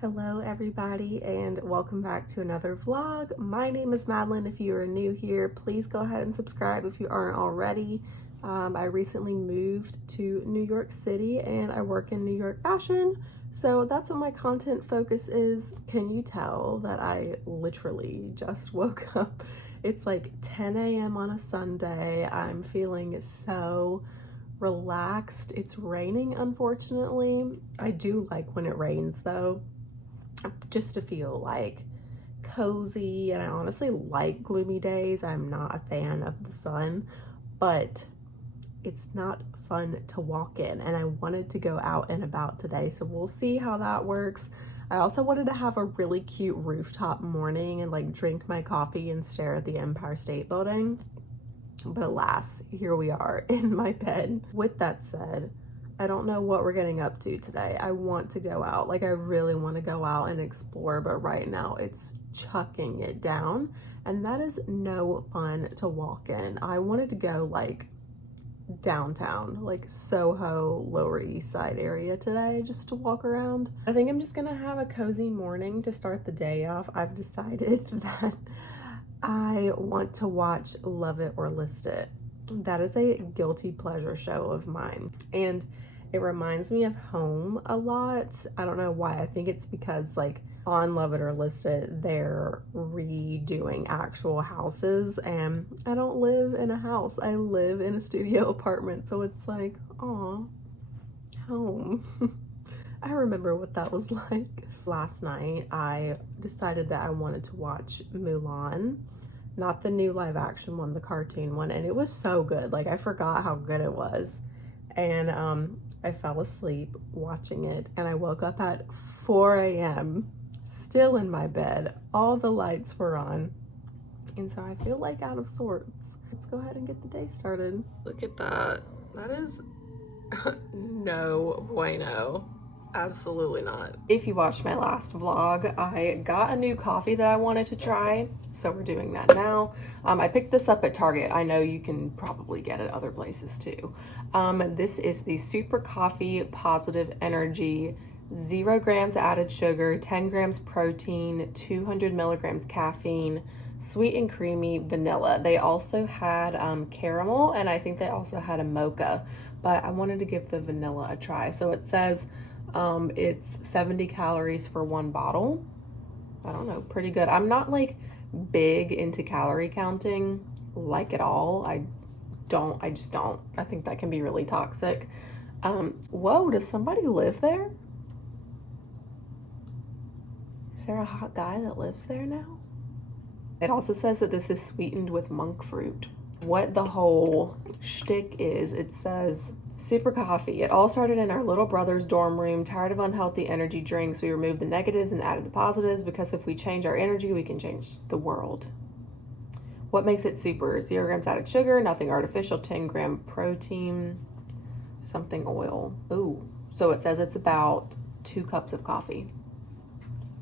Hello everybody and welcome back to another vlog. My name is Madalyn. If you are new here, please go ahead and subscribe if you aren't already. I recently moved to New York City and I work in New York fashion. So that's what my content focus is. Can you tell that I literally just woke up? It's like 10 a.m. on a Sunday. I'm feeling so relaxed. It's raining, unfortunately. I do like when it rains though, just to feel like cozy, and I honestly like gloomy days. I'm not a fan of the sun, but it's not fun to walk in, and I wanted to go out and about today, so we'll see how that works. I also wanted to have a really cute rooftop morning and like drink my coffee and stare at the Empire State Building, but alas, here we are in my bed. With that said, I don't know what we're getting up to today. I want to go out. Like, I really want to go out and explore, but right now it's chucking it down, and that is no fun to walk in. I wanted to go like downtown, like Soho, Lower East Side area today, just to walk around. I think I'm just gonna have a cozy morning to start the day off. I've decided that I want to watch Love It or List It. That is a guilty pleasure show of mine, and it reminds me of home a lot. I don't know why. I think it's because like on Love It or List It, they're redoing actual houses, and I don't live in a house. I live in a studio apartment, so it's like, aw, home. I remember what that was like. Last night, I decided that I wanted to watch Mulan. Not the new live action one, the cartoon one, and it was so good. Like, I forgot how good it was. And I fell asleep watching it, and I woke up at 4 a.m. still in my bed. All the lights were on, and so I feel like out of sorts. Let's go ahead and get the day started. Look at that. That is no bueno. Absolutely not. If you watched my last vlog, I got a new coffee that I wanted to try, so we're doing that now. I picked this up at Target. I know you can probably get it other places too. This is the Super Coffee Positive Energy, 0 grams added sugar, 10 grams protein, 200 milligrams caffeine, sweet and creamy vanilla. They also had caramel, and I think they also had a mocha, but I wanted to give the vanilla a try. So it says it's 70 calories for one bottle. I don't know, pretty good. I'm not like big into calorie counting like at all. I just don't. I think that can be really toxic. Whoa, does somebody live there? Is there a hot guy that lives there now? It also says that this is sweetened with monk fruit. What the whole shtick is, it says, Super Coffee. It all started in our little brother's dorm room. Tired of unhealthy energy drinks, we removed the negatives and added the positives, because if we change our energy, we can change the world. What makes it super? 0 grams added sugar, nothing artificial, 10 gram protein, something oil. Ooh, so it says it's about 2 cups of coffee.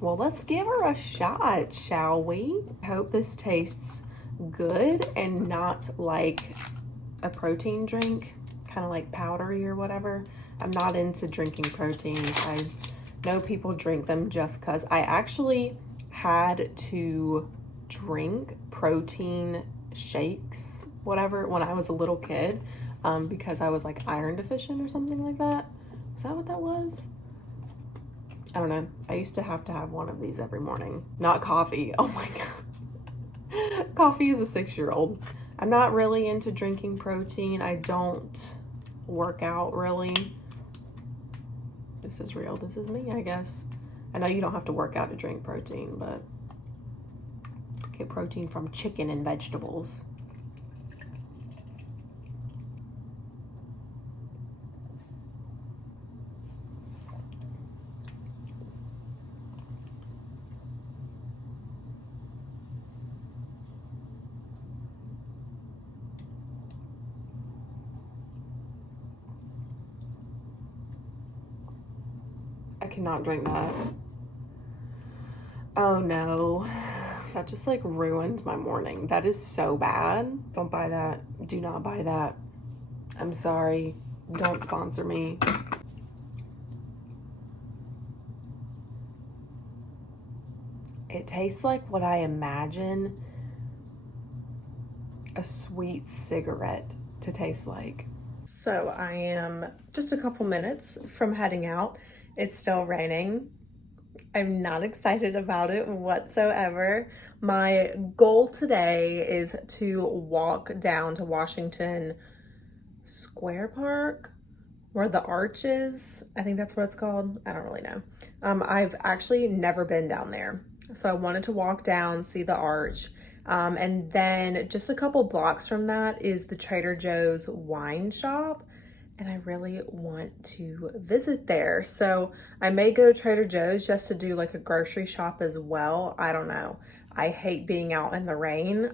Well, let's give her a shot, shall we? I hope this tastes good and not like a protein drink, kind of like powdery or whatever. I'm not into drinking proteins. I know people drink them just because. I actually had to drink protein shakes, whatever, when I was a little kid, because I was like iron deficient or something like that. Is that what that was? I don't know. I used to have one of these every morning. Not coffee. Oh my God. Coffee is a 6-year-old. I'm not really into drinking protein. I don't work out really. This is real. This is me, I guess. I know you don't have to work out to drink protein, but get protein from chicken and vegetables. I cannot drink that. Oh no, that just like ruined my morning. That is so bad. Don't buy that. Do not buy that. I'm sorry. Don't sponsor me. It tastes like what I imagine a sweet cigarette to taste like. So I am just a couple minutes from heading out. It's still raining. I'm not excited about it whatsoever. My goal today is to walk down to Washington Square Park, where the arch is. I think that's what it's called. I don't really know. I've actually never been down there. So I wanted to walk down, see the arch. And then just a couple blocks from that is the Trader Joe's wine shop. And I really want to visit there. So I may go to Trader Joe's just to do like a grocery shop as well. I don't know. I hate being out in the rain.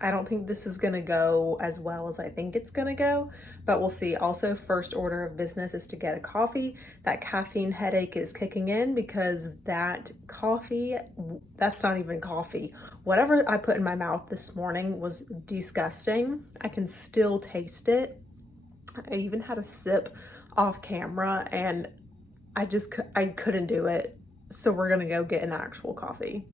I don't think this is gonna go as well as I think it's gonna go, but we'll see. Also, first order of business is to get a coffee. That caffeine headache is kicking in because that coffee, that's not even coffee. Whatever I put in my mouth this morning was disgusting. I can still taste it. I even had a sip off camera and I couldn't do it. So we're gonna go get an actual coffee.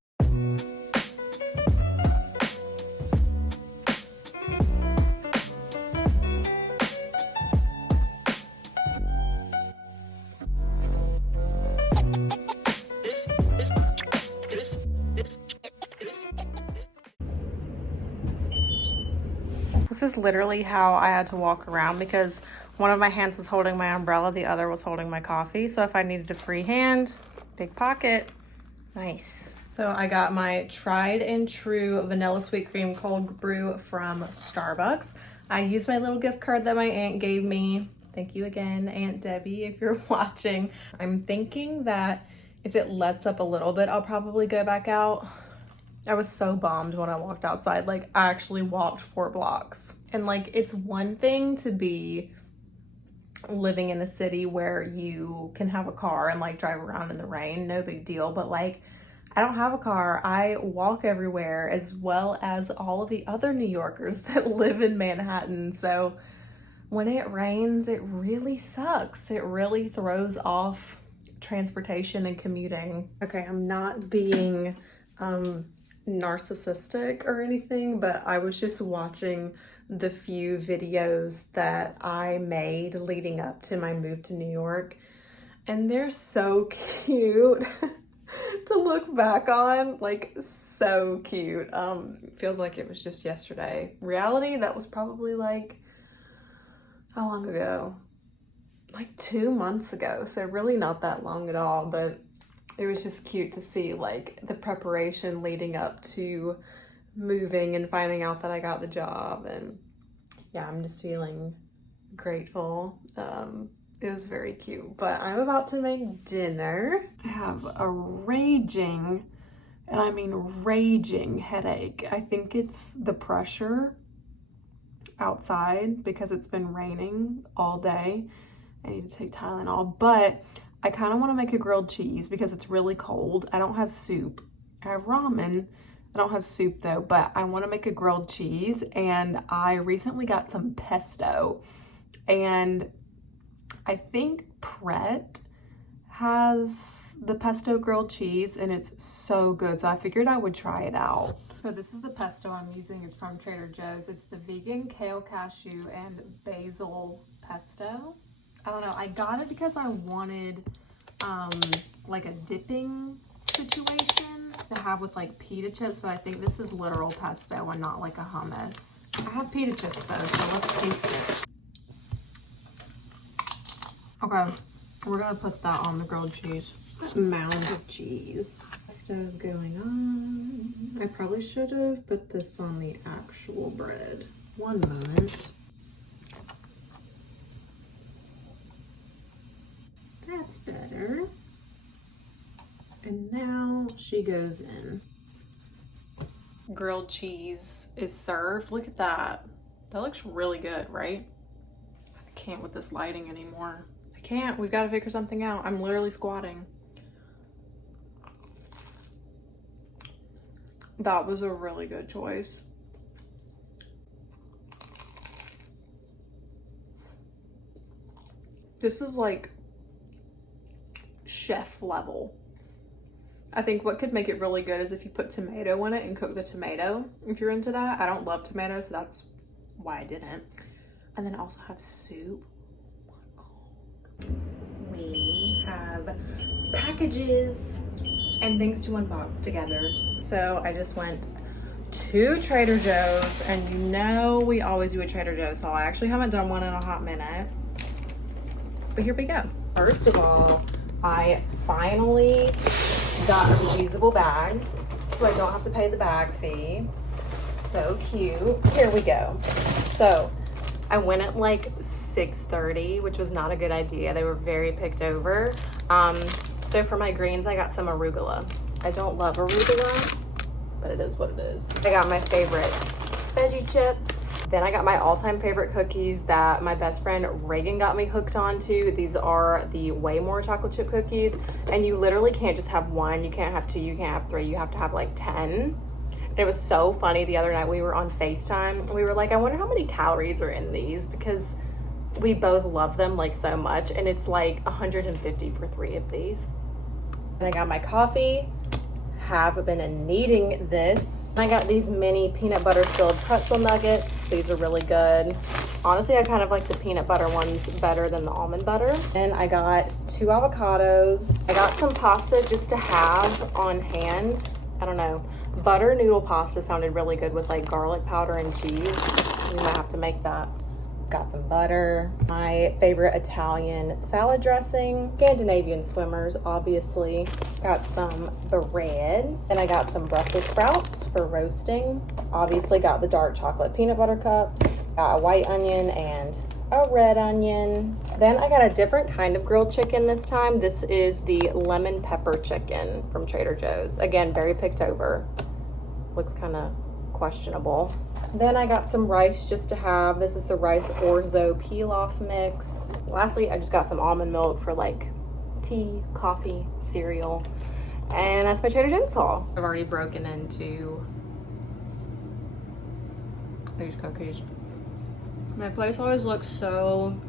This is literally how I had to walk around because one of my hands was holding my umbrella, the other was holding my coffee. So if I needed a free hand, big pocket, nice. So I got my tried and true vanilla sweet cream cold brew from Starbucks. I used my little gift card that my aunt gave me. Thank you again, Aunt Debbie, if you're watching. I'm thinking that if it lets up a little bit, I'll probably go back out. I was so bummed when I walked outside. Like, I actually walked 4 blocks. And like, it's one thing to be living in a city where you can have a car and like drive around in the rain, no big deal. But like, I don't have a car. I walk everywhere, as well as all of the other New Yorkers that live in Manhattan. So when it rains, it really sucks. It really throws off transportation and commuting. Okay, I'm not being narcissistic or anything, but I was just watching the few videos that I made leading up to my move to New York, and they're so cute to look back on. Like, so cute. Feels like it was just yesterday. Reality, that was probably like, how long ago? Like 2 months ago, so really not that long at all, but it was just cute to see like the preparation leading up to moving and finding out that I got the job. And yeah, I'm just feeling grateful. It was very cute, but I'm about to make dinner. I have a raging, and I mean raging, headache. I think it's the pressure outside because it's been raining all day. I need to take Tylenol, but I kind of want to make a grilled cheese because it's really cold. I don't have soup. I have ramen. I don't have soup though, but I want to make a grilled cheese, and I recently got some pesto, and I think Pret has the pesto grilled cheese and it's so good. So I figured I would try it out. So this is the pesto I'm using. It's from Trader Joe's. It's the vegan kale, cashew, and basil pesto. I don't know, I got it because I wanted like a dipping situation to have with like pita chips, but I think this is literal pesto and not like a hummus. I have pita chips though, so let's taste it. Okay, we're gonna put that on the grilled cheese. Mound of cheese. Pesto's going on. I probably should have put this on the actual bread. One moment. That's better. And now she goes in. Grilled cheese is served. Look at that. That looks really good, right? I can't with this lighting anymore. I can't. We've got to figure something out. I'm literally squatting. That was a really good choice. This is like chef level. I think what could make it really good is if you put tomato in it and cook the tomato, if you're into that. I don't love tomato, so that's why I didn't. And then also have soup. We have packages and things to unbox together. So I just went to Trader Joe's, and you know we always do a Trader Joe's haul. I actually haven't done one in a hot minute, but here we go. First of all, I finally got a reusable bag, so I don't have to pay the bag fee. So cute. Here we go. So I went at like 6:30, which was not a good idea. They were very picked over. So for my greens, I got some arugula. I don't love arugula, but it is what it is. I got my favorite veggie chips. Then I got my all-time favorite cookies that my best friend Reagan got me hooked onto. These are the Way More chocolate chip cookies, and you literally can't just have one, you can't have two, you can't have three, you have to have like 10. And it was so funny the other night, we were on FaceTime, we were like, I wonder how many calories are in these, because we both love them like so much, and it's like 150 for 3 of these. And I got my coffee. Have been needing this. I got these mini peanut butter filled pretzel nuggets. These are really good. Honestly, I kind of like the peanut butter ones better than the almond butter. And I got 2 avocados. I got some pasta just to have on hand. I don't know. Butter noodle pasta sounded really good with like garlic powder and cheese. We might have to make that. Got some butter, my favorite Italian salad dressing, Scandinavian swimmers, obviously. Got some bread, and I got some Brussels sprouts for roasting. Obviously got the dark chocolate peanut butter cups, got a white onion and a red onion. Then I got a different kind of grilled chicken this time. This is the lemon pepper chicken from Trader Joe's. Again, very picked over. Looks kind of questionable. Then I got some rice just to have. This is the rice orzo pilaf mix. Lastly, I just got some almond milk for like tea, coffee, cereal. And that's my Trader Joe's haul. I've already broken into these cookies. My place always looks so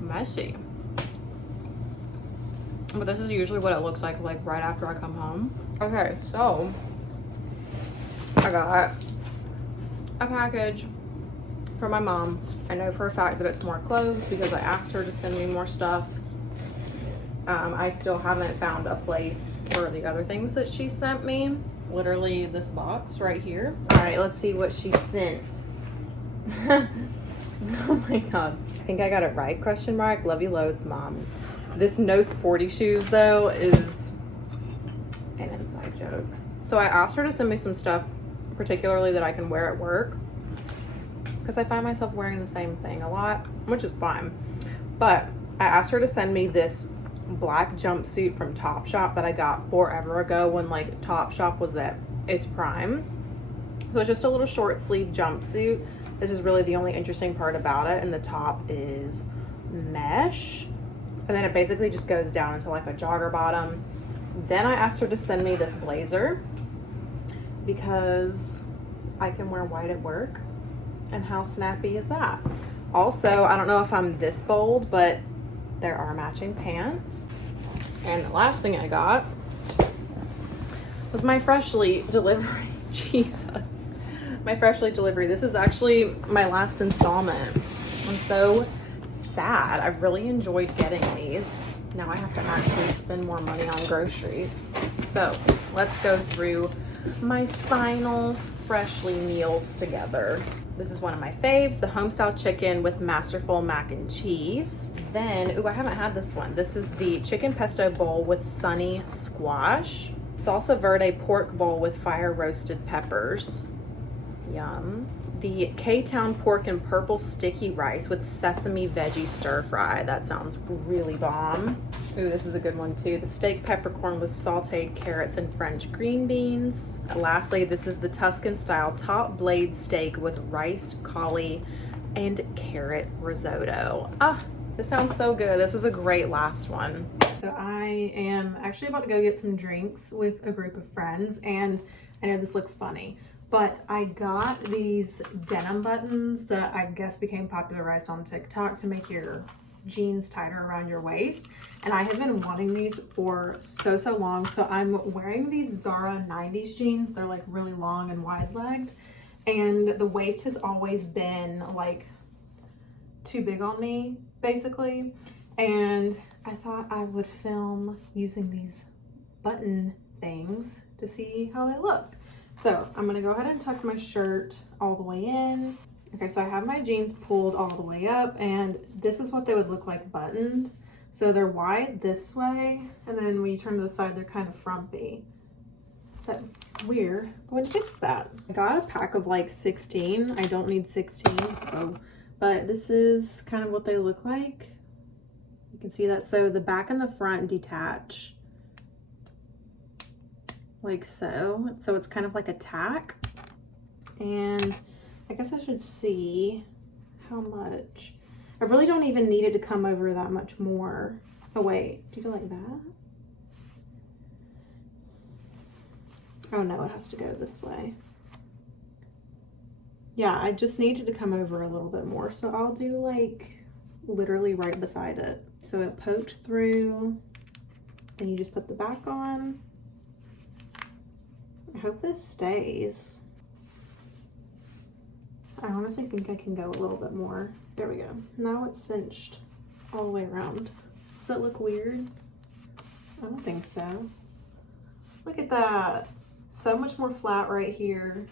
messy. But this is usually what it looks like right after I come home. Okay, so I got a package for my mom. I know for a fact that it's more clothes because I asked her to send me more stuff. I still haven't found a place for the other things that she sent me. Literally this box right here. All right, let's see what she sent. Oh my God. I think I got it right, question mark. Love you loads, Mom. This no sporty shoes though is an inside joke. So I asked her to send me some stuff particularly that I can wear at work, because I find myself wearing the same thing a lot, which is fine. But I asked her to send me this black jumpsuit from Topshop that I got forever ago when like Topshop was at its prime. So it's just a little short sleeve jumpsuit. This is really the only interesting part about it, and the top is mesh, and then it basically just goes down into like a jogger bottom. Then I asked her to send me this blazer because I can wear white at work, and how snappy is that? Also, I don't know if I'm this bold, but there are matching pants. And the last thing I got was my Freshly delivery. Jesus, my Freshly delivery. This is actually my last installment. I'm so sad. I've really enjoyed getting these. Now I have to actually spend more money on groceries. So let's go through my final Freshly meals together. This is one of my faves, the homestyle chicken with masterful mac and cheese. Then, ooh, I haven't had this one. This is the chicken pesto bowl with sunny squash. Salsa verde pork bowl with fire roasted peppers. Yum. The K-Town pork and purple sticky rice with sesame veggie stir fry. That sounds really bomb. Ooh, this is a good one too. The steak peppercorn with sauteed carrots and French green beans. Lastly, this is the Tuscan style top blade steak with rice, cauli, and carrot risotto. Ah, this sounds so good. This was a great last one. So I am actually about to go get some drinks with a group of friends, and I know this looks funny, but I got these denim buttons that I guess became popularized on TikTok to make your jeans tighter around your waist. And I have been wanting these for so long. So I'm wearing these Zara 90s jeans. They're like really long and wide legged. And the waist has always been like too big on me, basically. And I thought I would film using these button things to see how they look. So I'm gonna go ahead and tuck my shirt all the way in. Okay, so I have my jeans pulled all the way up, and this is what they would look like buttoned. So they're wide this way, and then when you turn to the side, they're kind of frumpy. So we're going to fix that. I got a pack of like 16. I don't need 16, but this is kind of what they look like. You can see that. So the back and the front detach like so. So it's kind of like a tack. And I guess I should see how much. I really don't even need it to come over that much more. Oh wait, do you go like that? Oh no, it has to go this way. Yeah, I just needed to come over a little bit more. So I'll do like literally right beside it. So it poked through, then you just put the back on. I hope this stays. I honestly think I can go a little bit more. There we go. Now it's cinched all the way around. Does that look weird? I don't think so. Look at that. So much more flat right here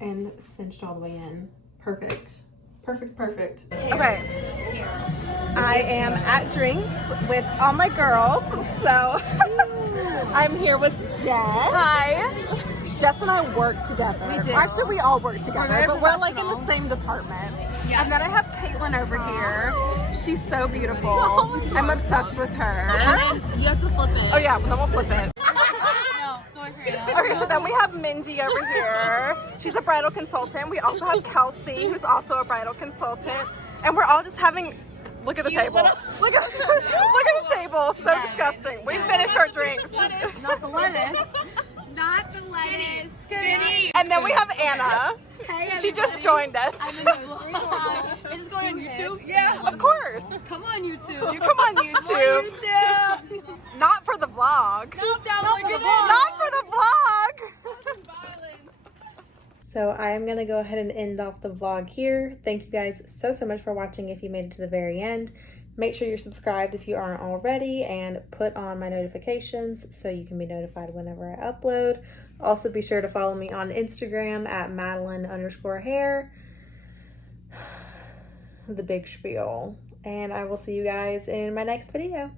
and cinched all the way in. Perfect. Perfect, perfect. Okay. I am at drinks with all my girls. So I'm here with Jess. Hi. Jess and I work together. We do. Actually, we all work together, but we're like in the same department. Yes. And then I have Caitlin over here. She's so beautiful. I'm obsessed with her. And then you have to flip it. Oh yeah, then we'll flip it. No, don't agree. Okay, so then we have Mindy over here. She's a bridal consultant. We also have Kelsey, who's also a bridal consultant. And we're all just having, look at the table. Look at the table, so disgusting. We finished our drinks. Not the lettuce. Not the lettuce. Skinny. And then we have Anna. Hey, she just joined us. I'm in the Is this going on YouTube? Yeah, of course. Come on YouTube. You come on YouTube. Not for the vlog. No, not for the vlog. Not for the vlog. So I am going to go ahead and end off the vlog here. Thank you guys so much for watching if you made it to the very end. Make sure you're subscribed if you aren't already and put on my notifications so you can be notified whenever I upload. Also be sure to follow me on Instagram at Madalyn_hair. The big spiel. And I will see you guys in my next video.